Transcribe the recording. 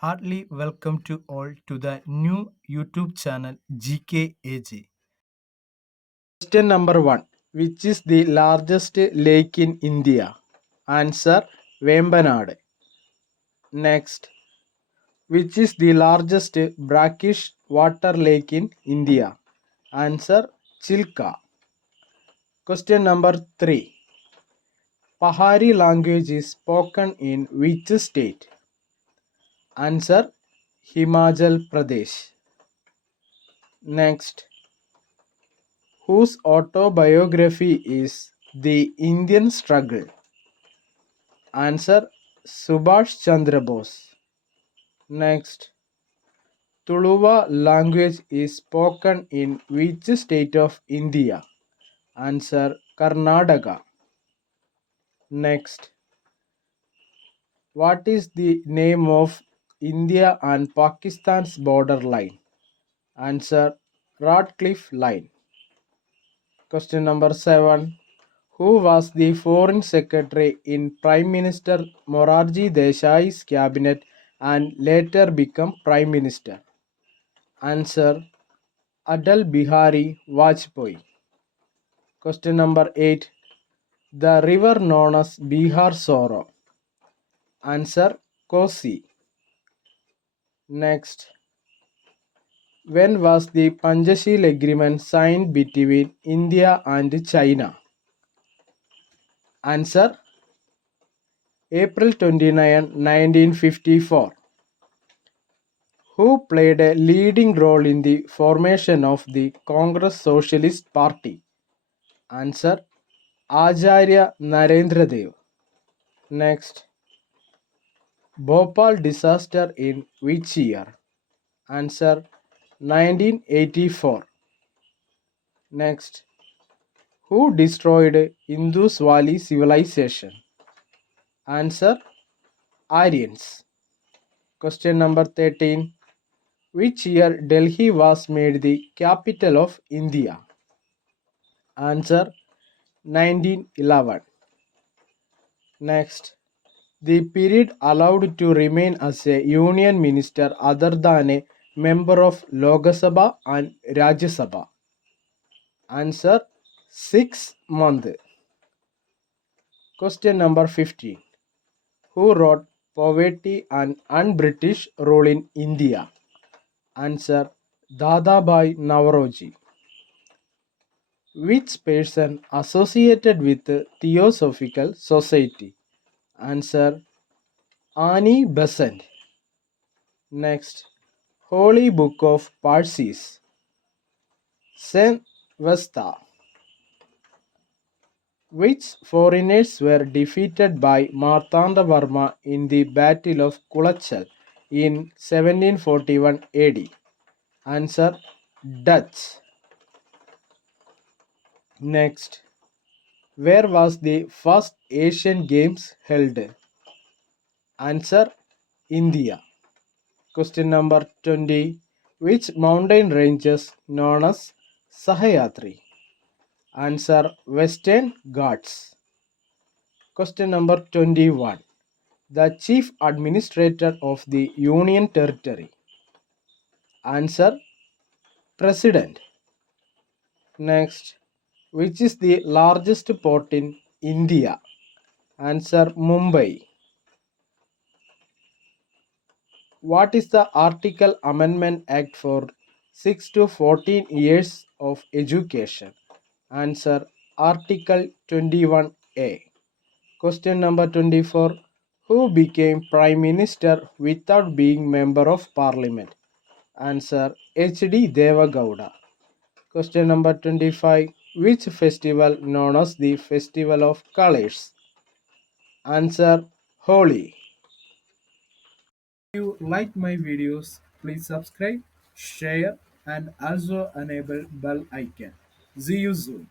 Heartily welcome to all to the new YouTube channel GKAG. Question number 1. Which is the largest lake in India? Answer Vembanad. Next. Which is the largest brackish water lake in India? Answer Chilka. Question number 3. Pahari language is spoken in which state? Answer Himachal Pradesh. Next. Whose autobiography is The Indian Struggle? Answer Subhash Chandra Bose. Next. Tuluva language is spoken in which state of India? Answer Karnataka. Next. What is the name of India and Pakistan's border line? Answer Radcliffe Line. Question number 7. Who was the foreign secretary in Prime Minister Morarji Desai's cabinet and later became Prime Minister? Answer Atal Bihari Vajpayee. Question number 8. The river known as Bihar Sorrow. Answer Kosi. Next. When was the Panchashil agreement signed between India and China? Answer April 29, 1954. Who played a leading role in the formation of the Congress Socialist Party? Answer Acharya Narendra Dev. Next. Bhopal disaster in which year? Answer 1984. Next. Who destroyed Indus Valley civilization? Answer Aryans. Question number 13. Which year Delhi was made the capital of India? Answer 1911. Next. The period allowed to remain as a union minister other than a member of Lok Sabha and Rajya Sabha. Answer 6 months. Question number 15. Who wrote Poverty and Un-British Rule in India? Answer Dadabhai Naoroji. Which person associated with the Theosophical Society? Answer Annie Besant. Next. Holy Book of Parsis. Saint Vesta. Which foreigners were defeated by Marthandavarma in the Battle of Kulachal in 1741 AD? Answer Dutch. Next. Where was the first Asian Games held? Answer India. Question number 20. Which mountain ranges known as Sahayatri? Answer Western Ghats. Question number 21. The chief administrator of the Union Territory. Answer President. Next. Which is the largest port in India? Answer Mumbai. What is the Article Amendment Act for 6 to 14 years of education? Answer Article 21A. Question number 24. Who became Prime Minister without being Member of Parliament? Answer H.D. Devagowda. Question number 25. Which festival known as the Festival of Colors? Answer Holi. If you like my videos, please subscribe, share and also enable bell icon. See you soon.